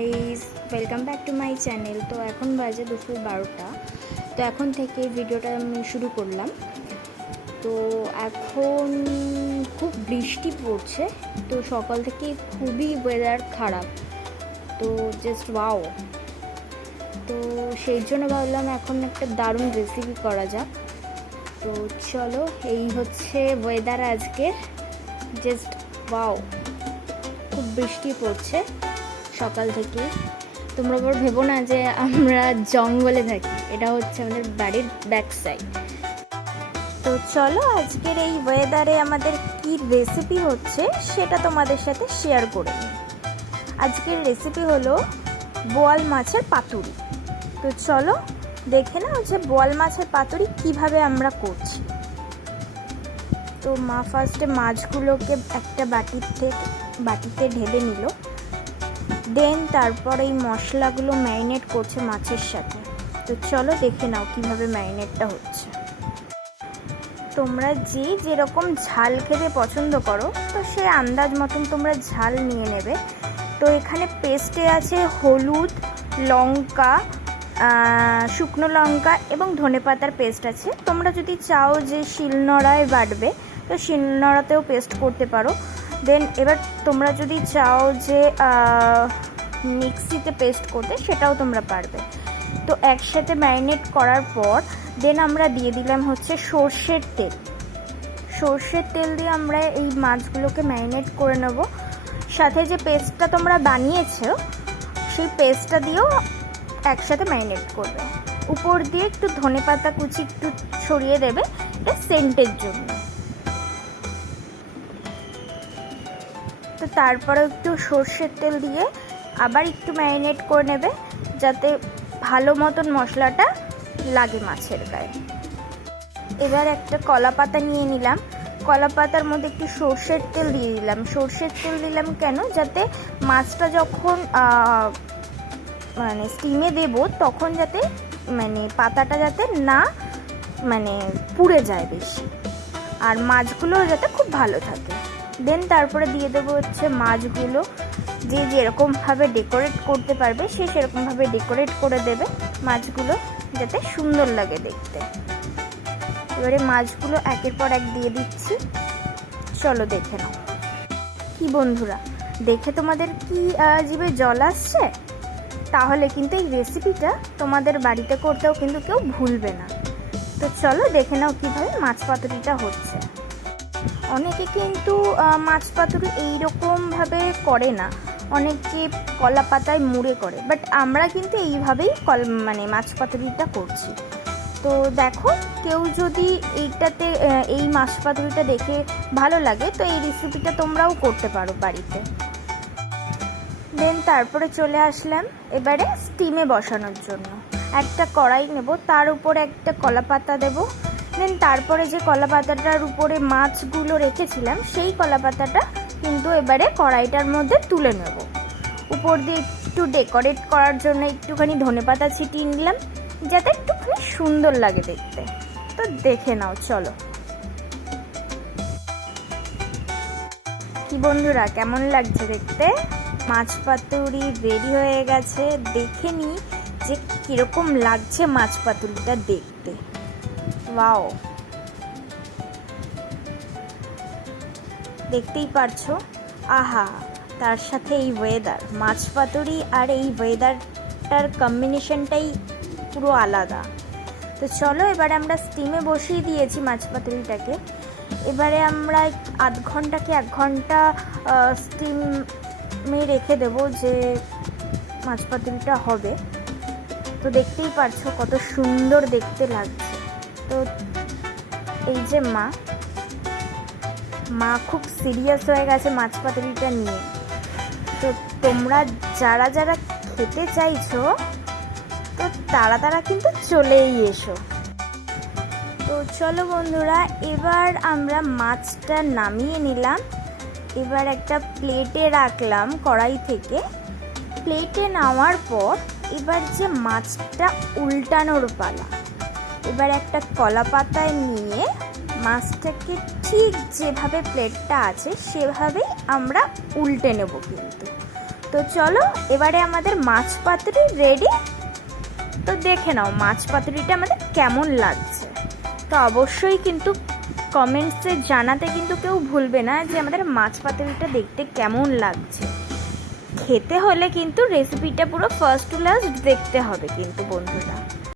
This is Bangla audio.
Guys, welcome back to my channel. তো এখন বাজে দুপুর 12টা। তো এখন থেকে ভিডিওটা আমি শুরু করলাম। তো এখন খুব বৃষ্টি পড়ছে, তো সকাল থেকে খুবই ওয়েদার খারাপ। তো জাস্ট ওয়াও। তো সেই জন্য ভাবলাম এখন একটা দারুণ রেসিপি করা যাক। তো চলো, এই হচ্ছে ওয়েদার আজকের। জাস্ট ওয়াও, খুব বৃষ্টি পড়ছে সকাল থেকে। তোমরা আবার ভেবো না যে আমরা জঙ্গলে থাকি, এটা হচ্ছে আমাদের বাড়ির ব্যাক সাইড। তো চলো, আজকের এই ওয়েদারে আমাদের কি রেসিপি হচ্ছে সেটা তোমাদের সাথে শেয়ার করে নিই। আজকের রেসিপি হলো বোয়াল মাছের পাতুরি। তো চলো দেখে নাও যে বোয়াল মাছের পাতুরি কিভাবে আমরা করছি। তো মা ফার্স্টে মাছগুলোকে একটা বাটিতে ঢেলে নিল। দেন তারপর এই মশলাগুলো ম্যারিনেট করছে মাছের সাথে। তো চলো দেখে নাও কিভাবে ম্যারিনেটটা হচ্ছে। তোমরা যে যেরকম ঝাল খেতে পছন্দ করো, তো সেই আন্দাজ মতন তোমরা ঝাল নিয়ে নেবে। তো এখানে পেস্টে আছে হলুদ, লঙ্কা, শুকনো লঙ্কা এবং ধনেপাতার পেস্ট আছে। তোমরা যদি চাও যে শিলনোড়ায় বাটবে, তো শিলনোড়াতেও পেস্ট করতে পারো। দেন এবার তোমরা যদি চাও যে মিক্সিতে পেস্ট করতে, সেটাও তোমরা পারবে। তো একসাথে ম্যারিনেট করার পর দেন আমরা দিয়ে দিলাম হচ্ছে সর্ষের তেল। সর্ষের তেল দিয়ে আমরা এই মাছগুলোকে ম্যারিনেট করে নেব। সাথে যে পেস্টটা তোমরা বানিয়েছো, সেই পেস্টটা দিয়েও একসাথে ম্যারিনেট করবে। উপর দিয়ে একটু ধনেপাতা কুচি একটু ছড়িয়ে দেবে, এটা সেন্টের জন্য। তো তারপরে একটু সর্ষের তেল দিয়ে আবার একটু ম্যারিনেট করে নেবে, যাতে ভালো মতন মশলাটা লাগে মাছের গায়ে। এবার একটা কলা পাতা নিয়ে নিলাম। কলা পাতার মধ্যে একটু সর্ষের তেল দিয়ে দিলাম। সর্ষের তেল দিলাম কেন? যাতে মাছটা যখন স্টিমে দেব, তখন যাতে পাতাটা যাতে না পুড়ে যায় বেশি, আর মাছগুলো যাতে খুব ভালো থাকে। দেন তারপরে দিয়ে দেবো হচ্ছে মাছগুলো। যে যেরকমভাবে ডেকোরেট করতে পারবে সে সেরকমভাবে ডেকোরেট করে দেবে মাছগুলো, যাতে সুন্দর লাগে দেখতে। এবারে মাছগুলো একের পর এক দিয়ে দিচ্ছি। চলো দেখে নাও। কি বন্ধুরা, দেখে তোমাদের কি জিভে জল আসছে? তাহলে কিন্তু এই রেসিপিটা তোমাদের বাড়িতে করতেও কিন্তু কেউ ভুলবে না। তো চলো দেখে নাও কীভাবে মাছ পাতুরিটা হচ্ছে। অনেকে কিন্তু মাছ পাতুরি এইরকমভাবে করে না, অনেকে কলা পাতায় মুড়ে করে, বাট আমরা কিন্তু এইভাবেই মাছ পাতুরিটা করছি। তো দেখো, কেউ যদি এইটাতে এই মাছ পাতুরিটা দেখে ভালো লাগে, তো এই রেসিপিটা তোমরাও করতে পারো বাড়িতে। দেন তারপরে চলে আসলাম এবারে স্টিমে বসানোর জন্য। একটা কড়াই নেব, তার উপরে একটা কলা পাতা দেবো। দেন তারপরে যে কলা পাতাটার উপরে মাছগুলো রেখেছিলাম, সেই কলা পাতাটা কিন্তু এবারে কড়াইটার মধ্যে তুলে নেব। উপর দিয়ে একটু ডেকোরেট করার জন্য একটুখানি ধনেপাতা ছিটিয়ে নিলাম, যাতে একটুখানি সুন্দর লাগে দেখতে। তো দেখে নাও, চলো। কি বন্ধুরা, কেমন লাগছে দেখতে? মাছ পাতুরি রেডি হয়ে গেছে। দেখে নিই যে কীরকম লাগছে মাছ পাতুরিটা দেখতে। ওয়াও, দেখতেই পারছো। আহা, তার সাথে এই ওয়েদার, মাছ পাতুরি আর এই ওয়েদারটার কম্বিনেশনটাই পুরো আলাদা। তো চলো, এবারে আমরা স্টিমে বসিয়ে দিয়েছি মাছ পাতুরিটাকে। এবারে আমরা আধ ঘন্টা কি 1 ঘন্টা স্টিমে রেখে দেবো, যে মাছ পাতুরিটা হবে। তো দেখতেই পারছো কত সুন্দর দেখতে লাগছে। তো এই যে মা খুব সিরিয়াস হয়ে গেছে মাছ পাতুরিটা নিয়ে। তো তোমরা যারা যারা খেতে চাইছো, তো তারা কিন্তু চলেই এসো। তো চলো বন্ধুরা, এবার আমরা মাছটা নামিয়ে নিলাম। এবার একটা প্লেটে রাখলাম কড়াই থেকে। প্লেটে নেওয়ার পর এবার যে মাছটা উল্টানোর পালা। এবার একটা কলা পাতায় নিয়ে মাছটাকে ঠিক যেভাবে প্লেটটা আছে সেভাবেই আমরা উল্টে নেব। কিন্তু তো চলো এবারে আমাদের মাছ পাতুরি রেডি। তো দেখে নাও মাছ পাতুরিটা আমাদের কেমন লাগছে। তো অবশ্যই কিন্তু কমেন্টসে জানাতে কিন্তু কেউ ভুলবে না যে আমাদের মাছ পাতুরিটা দেখতে কেমন লাগছে। খেতে হলে কিন্তু রেসিপিটা পুরো ফার্স্ট টু লাস্ট দেখতে হবে কিন্তু বন্ধুরা।